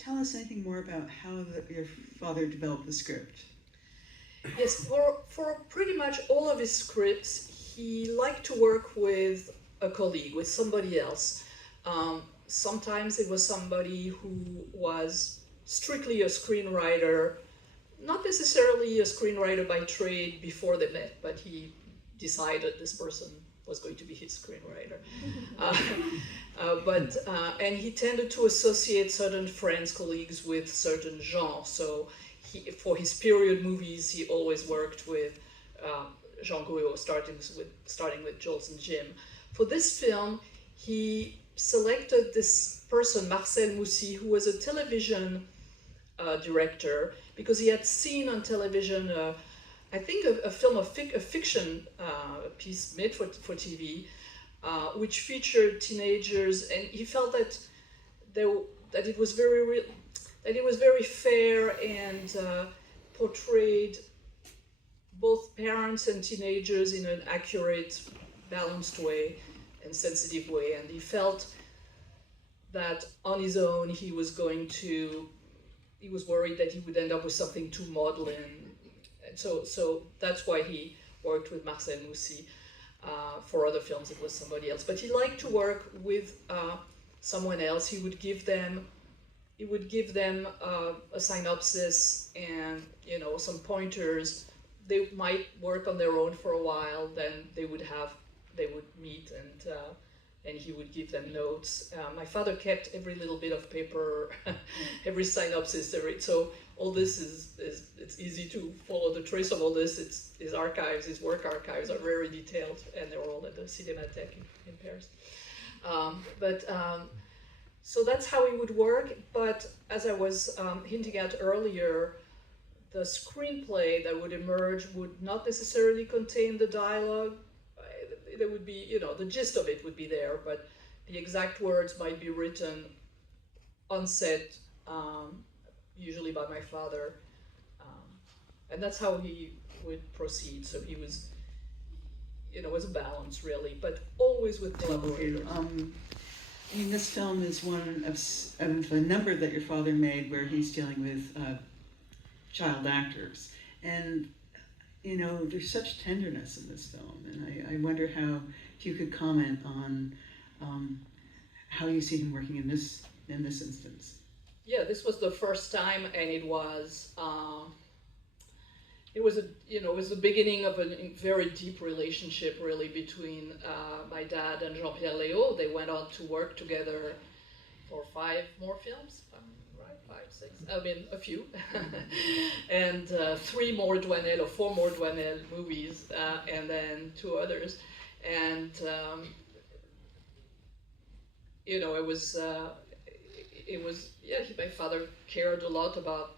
tell us anything more about how your father developed the script? Yes, for pretty much all of his scripts, he liked to work with a colleague, with somebody else. Sometimes it was somebody who was strictly a screenwriter, not necessarily a screenwriter by trade before they met, but he decided this person was going to be his screenwriter. And he tended to associate certain friends, colleagues with certain genres. So for his period movies, he always worked with Jean Gouault, starting with Jules and Jim. For this film, he selected this person, Marcel Moussy, who was a television director, because he had seen on television, I think, a film, a fiction piece made for TV, which featured teenagers, and he felt that it was very real, that it was very fair and portrayed both parents and teenagers in an accurate, balanced way and sensitive way. And he felt that on his own he was worried that he would end up with something too maudlin. And so that's why he worked with Marcel Moussy. For other films it was somebody else. But he liked to work with someone else. He would give them a synopsis and some pointers. They might work on their own for a while, then they would meet and he would give them notes. My father kept every little bit of paper, every synopsis, so all this it's easy to follow the trace of all this. His archives, his work archives are very detailed, and they're all at the Cinémathèque in Paris. So that's how he would work, but as I was hinting at earlier, the screenplay that would emerge would not necessarily contain the dialogue. There would be, the gist of it would be there, but the exact words might be written on set, usually by my father. And that's how he would proceed. So he was, it was a balance really, but always with collaborators. This film is one of a number that your father made where he's dealing with child actors. And there's such tenderness in this film, and I wonder if you could comment on how you see him working in this instance. Yeah, this was the first time, and it was the beginning of a very deep relationship, really, between my dad and Jean-Pierre Léaud. They went on to work together for 5 more films. Right, 5, 6, a few, and 3 more Douanel or 4 more Douanel movies, and then 2 others, and my father cared a lot about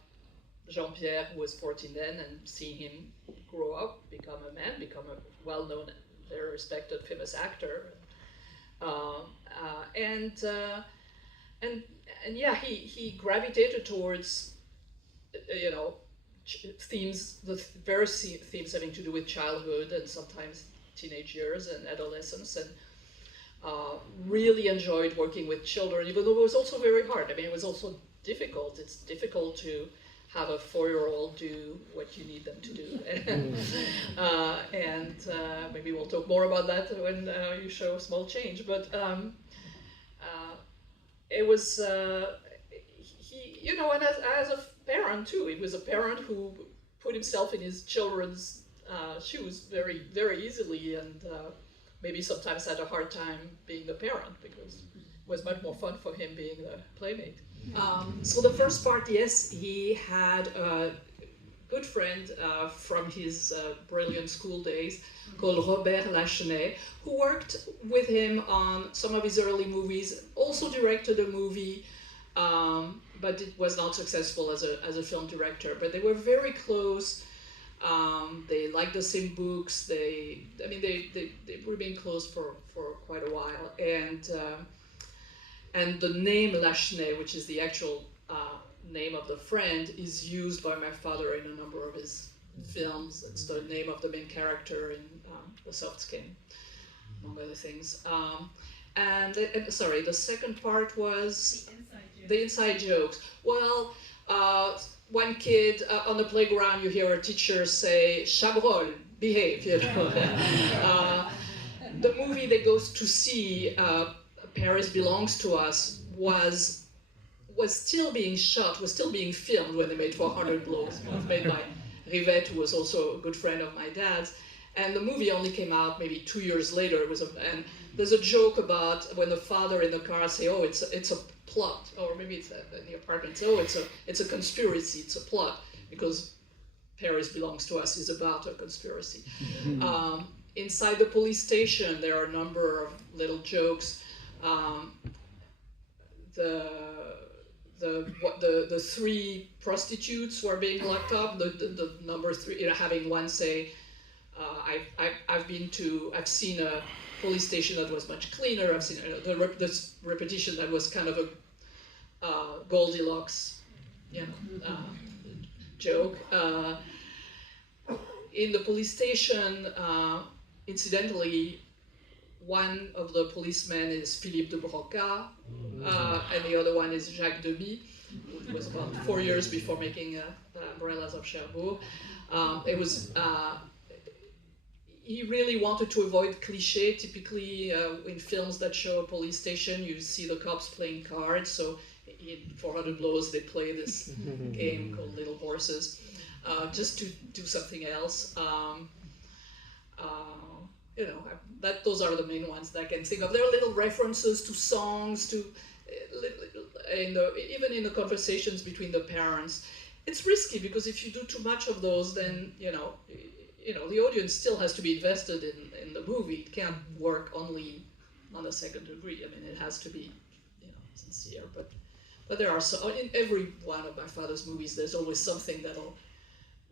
Jean-Pierre, who was 14 then, and seeing him grow up, become a man, become a well-known, very respected, famous actor, and he gravitated towards, themes, the various themes having to do with childhood and sometimes teenage years and adolescence, and really enjoyed working with children, even though it was also very hard. It was also difficult. It's difficult to have a 4-year-old do what you need them to do. And maybe we'll talk more about that when you show Small Change. But it was, and as a parent too, he was a parent who put himself in his children's shoes very, very easily, and maybe sometimes had a hard time being the parent, because it was much more fun for him being the playmate. So the first part, yes, he had a good friend from his brilliant school days called Robert Lachenay, who worked with him on some of his early movies, also directed a movie, but it was not successful as a film director. But they were very close. They liked the same books. They remained close for quite a while. And the name Lachenay, which is the actual name of the friend, is used by my father in a number of his films. It's the name of the main character in The Soft Skin, among other things. The second part was The inside jokes. Well, one kid on the playground, you hear a teacher say, "Chabrol, behave," you know. The movie they go to see, Paris Belongs to Us, was still being shot, was still being filmed when they made 400 Blows. It was made by Rivette, who was also a good friend of my dad's. And the movie only came out maybe 2 years later. And there's a joke about when the father in the car say, "Oh, it's a plot," or maybe it's in the apartment. "Oh, it's a conspiracy. It's a plot," because Paris Belongs to Us is about a conspiracy. Inside the police station, there are a number of little jokes. The three prostitutes who are being locked up. The number three, you know, having one say, I've seen a police station that was much cleaner. I've seen this repetition that was kind of a Goldilocks, you know, joke. In the police station, incidentally, one of the policemen is Philippe de Broca, and the other one is Jacques Demy, who was about 4 years before making Umbrellas of Cherbourg. He really wanted to avoid cliché. Typically, in films that show a police station, you see the cops playing cards. So in 400 Blows, they play this game called Little Horses, just to do something else. You know, those are the main ones that I can think of. There are little references to songs, even in the conversations between the parents. It's risky because if you do too much of those, then you know, the audience still has to be invested in the movie. It can't work only on a second degree. I mean, it has to be, you know, sincere. But there are in every one of my father's movies, there's always something that'll,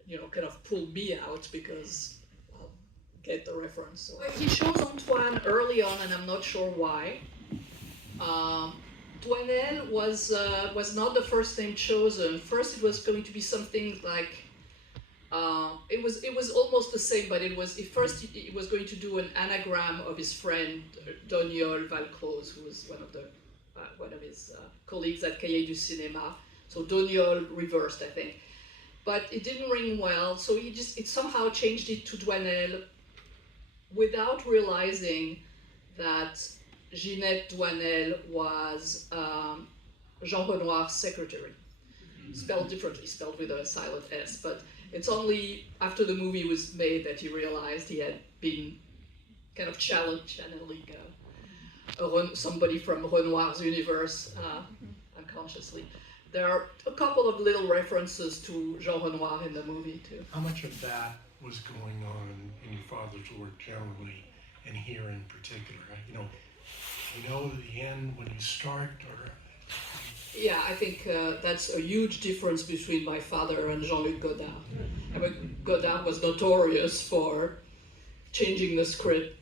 you know, kind of pull me out because I'll get the reference. So he shows Antoine early on, and I'm not sure why. Douanel was not the first name chosen. First, it was going to be something like. It was almost the same, but it was going to do an anagram of his friend Doniol Valcroze, who was one of his colleagues at Cahiers du Cinéma. So Doniol reversed, I think, but it didn't ring well. So it somehow changed it to Douanel, without realizing that Ginette Douanel was Jean Renoir's secretary, spelled differently, spelled with a silent S, but. It's only after the movie was made that he realized he had been kind of channeling somebody from Renoir's universe unconsciously. There are a couple of little references to Jean Renoir in the movie too. How much of that was going on in your father's work generally, and here in particular? You know the end when you start, or? Yeah, I think that's a huge difference between my father and Jean-Luc Godard. I mean, Godard was notorious for changing the script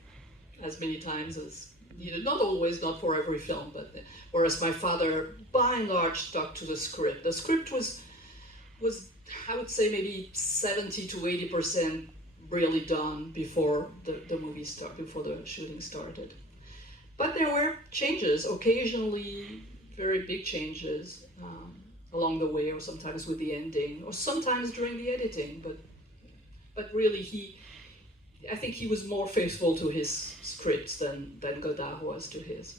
as many times as needed. Not always, not for every film, but whereas my father, by and large, stuck to the script. The script was I would say maybe 70 to 80% really done before the movie started, before the shooting started. But there were changes, occasionally very big changes along the way, or sometimes with the ending, or sometimes during the editing. But really, I think he was more faithful to his scripts than Godard was to his.